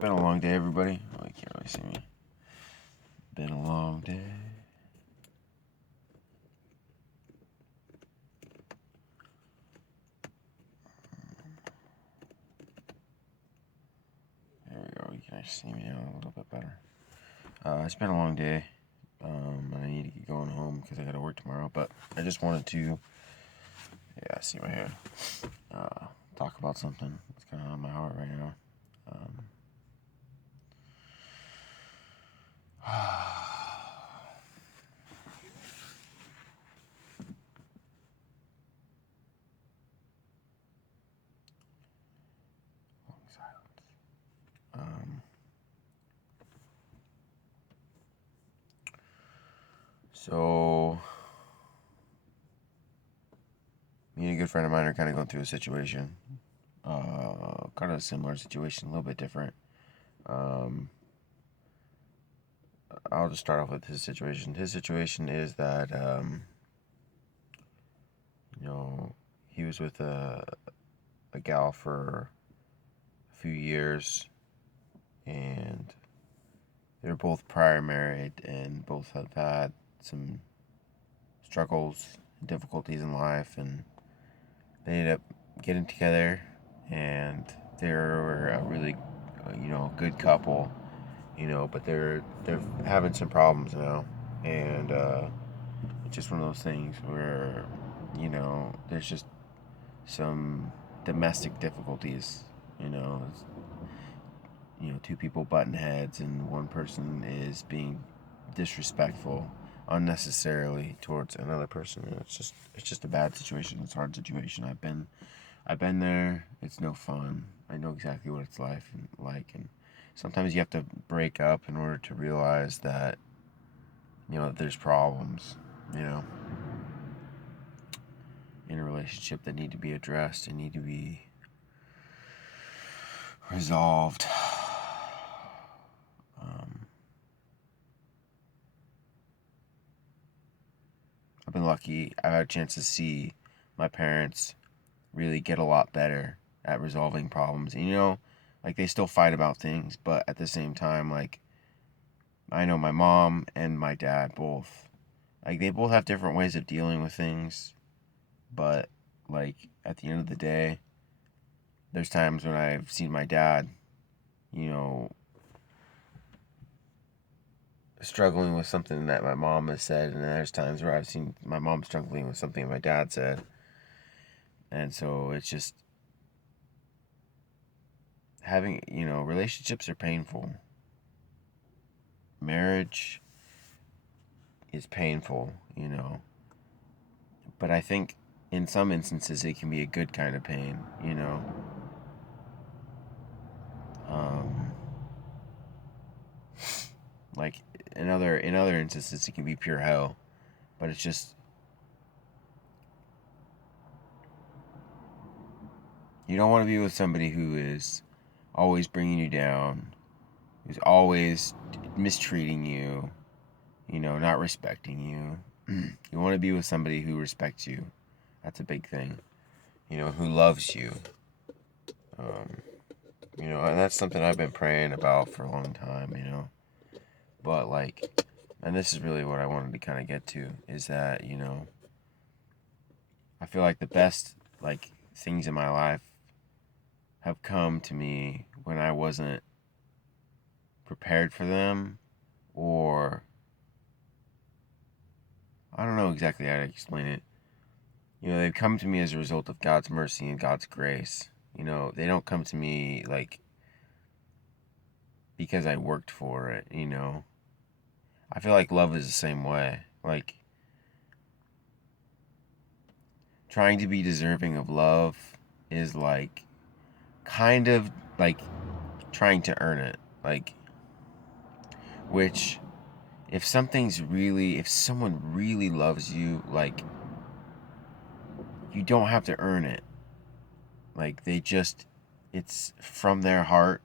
Been a long day, everybody. Oh, you can't really see me. Been a long day. There we go. You can actually see me now a little bit better. It's been a long day, and I need to get going home because I got to work tomorrow. But I just wanted to, yeah, see my hair. Talk about something that's kind of on my heart right now. Long silence. So, me and a good friend of mine are kind of going through a situation. Kind of a similar situation, a little bit different. Um, I'll just start off with his situation. His situation is that, he was with a gal for a few years, and they were both prior married, and both have had some struggles, difficulties in life, and they ended up getting together, and they were a really, good couple, but they're having some problems now, and it's just one of those things where, there's just some domestic difficulties, you know, two people button heads and one person is being disrespectful unnecessarily towards another person. And it's just a bad situation. It's a hard situation. I've been there. It's no fun. I know exactly what it's like, and sometimes you have to break up in order to realize that there's problems, you know, in a relationship that need to be addressed and need to be resolved. I've been lucky. I've had a chance to see my parents really get a lot better at resolving problems. And, like they still fight about things, but at the same time, like I know my mom and my dad both, like they both have different ways of dealing with things, but like at the end of the day, there's times when I've seen my dad, you know, struggling with something that my mom has said, and there's times where I've seen my mom struggling with something my dad said. And so it's just having, relationships are painful. Marriage is painful, but I think in some instances it can be a good kind of pain. Um, like in other instances it can be pure hell, but it's just you don't want to be with somebody who is always bringing you down, who's always mistreating you, not respecting you. You want to be with somebody who respects you. That's a big thing. Who loves you. Um, and that's something I've been praying about for a long time. But like, and this is really what I wanted to kind of get to is that, I feel like the best like things in my life have come to me when I wasn't prepared for them, or I don't know exactly how to explain it. They've come to me as a result of God's mercy and God's grace. They don't come to me like because I worked for it. I feel like love is the same way. Like trying to be deserving of love is like kind of like trying to earn it. Like which if someone really loves you, like you don't have to earn it. Like it's from their heart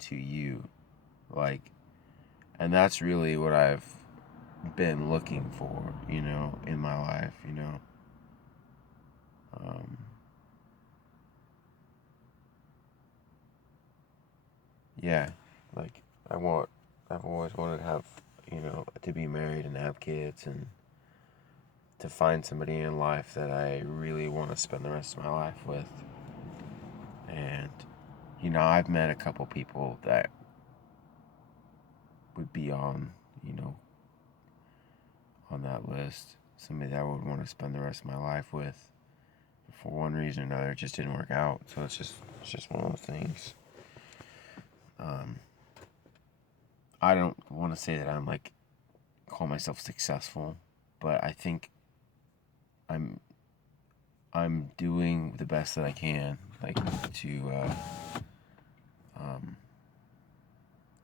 to you. Like and that's really what I've been looking for, in my life. Um, yeah, like I've always wanted to have, to be married and have kids and to find somebody in life that I really want to spend the rest of my life with. And, I've met a couple people that would be you know, on that list. Somebody that I would want to spend the rest of my life with. For one reason or another, it just didn't work out. So it's just one of those things. Um, I don't want to say that I'm like call myself successful, but I think I'm I'm doing the best that I can, like um,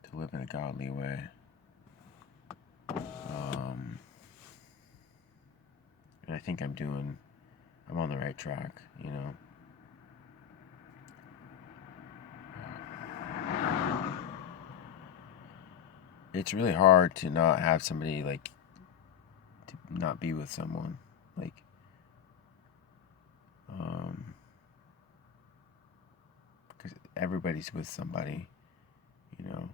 to live in a godly way. Um, and I think I'm on the right track. It's really hard to not have somebody like to not be with someone like um because everybody's with somebody, you know.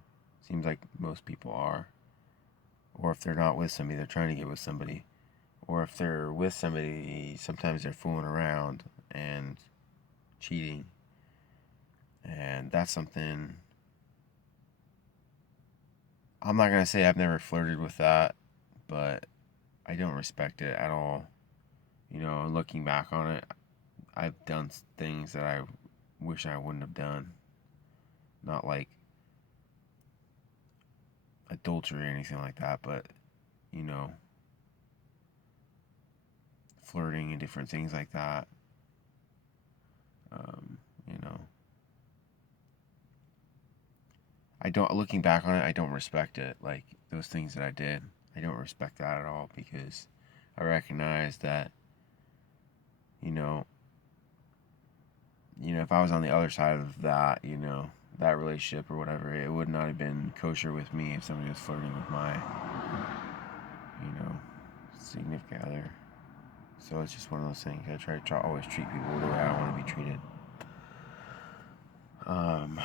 Seems like most people are. Or if they're not with somebody, they're trying to get with somebody. Or if they're with somebody, sometimes they're fooling around and cheating. And that's something I'm not gonna say I've never flirted with that, but I don't respect it at all. Looking back on it, I've done things that I wish I wouldn't have done. Not like adultery or anything like that, but you know, flirting and different things like that. Um, you know, I don't. Looking back on it, I don't respect it. Like those things that I did, I don't respect that at all because I recognize that you know, if I was on the other side of that, that relationship or whatever, it would not have been kosher with me if somebody was flirting with my, you know, significant other. So it's just one of those things. I try always treat people the way I want to be treated. Um,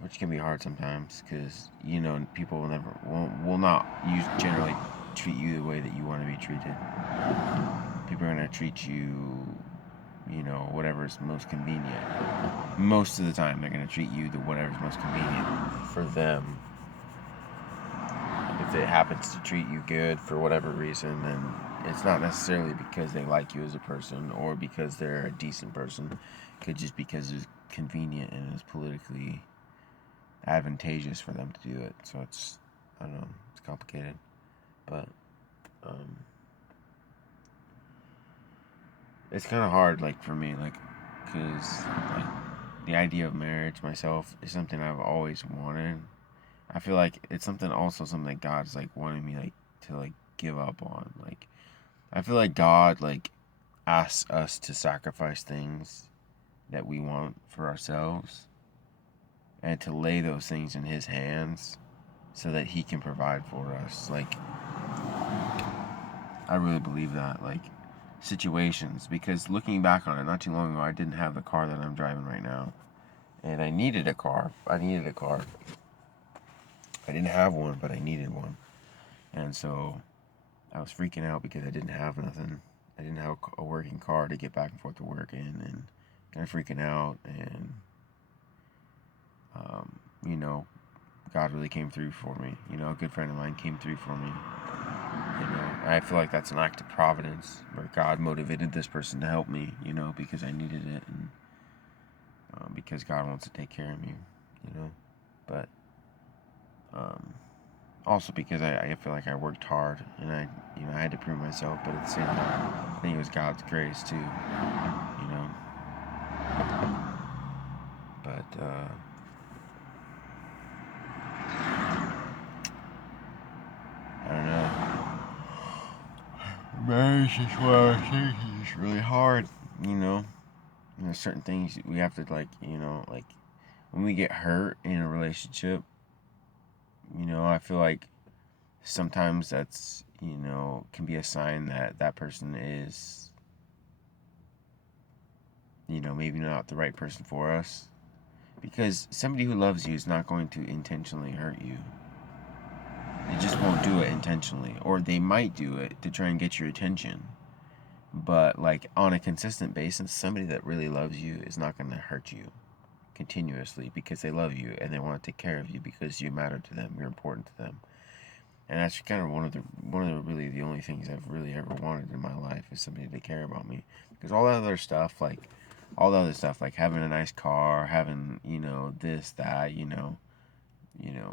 which can be hard sometimes because people will not generally treat you the way that you want to be treated. People are gonna treat you, whatever's most convenient. Most of the time, they're gonna treat you the whatever's most convenient for them. If it happens to treat you good for whatever reason, then it's not necessarily because they like you as a person or because they're a decent person. It could just because it's convenient and it's politically advantageous for them to do it. So I don't know, it's complicated, but um, it's kind of hard, like for me, like because like the idea of marriage myself is something I've always wanted. I feel like it's something that God's like wanting me like to like give up on. Like I feel like God like asks us to sacrifice things that we want for ourselves and to lay those things in his hands so that he can provide for us. Like I really believe that. Like situations because looking back on it not too long ago I didn't have the car that I'm driving right now. And I needed a car. I didn't have one, but I needed one. And so I was freaking out because I didn't have nothing. I didn't have a working car to get back and forth to work in, and kind of freaking out. And um, you know, God really came through for me. A good friend of mine came through for me. I feel like that's an act of providence where God motivated this person to help me. Because I needed it, and because God wants to take care of me. But um, also because I feel like I worked hard and I had to prove myself, but at the same time, I think it was God's grace too, you know. But I don't know. Marriage is one of those things that's really hard, you know. And there's certain things we have to like when we get hurt in a relationship, I feel like sometimes that's can be a sign that that person is maybe not the right person for us. Because somebody who loves you is not going to intentionally hurt you. They just won't do it intentionally. Or they might do it to try and get your attention. But, like, on a consistent basis, somebody that really loves you is not going to hurt you continuously because they love you and they want to take care of you because you matter to them. You're important to them. And that's kind of one of the really the only things I've really ever wanted in my life is somebody to care about me. Because all the other stuff like having a nice car, having this that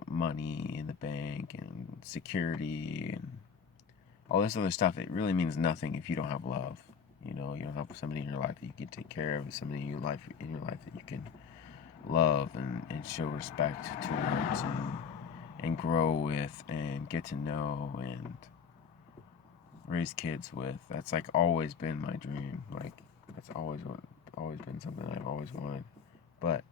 money in the bank and security and all this other stuff, it really means nothing if you don't have love. You don't have somebody in your life that you can take care of, somebody in your life that you can love and show respect towards and grow with and get to know and raise kids with. That's like always been my dream. Like that's always been something I've always wanted. But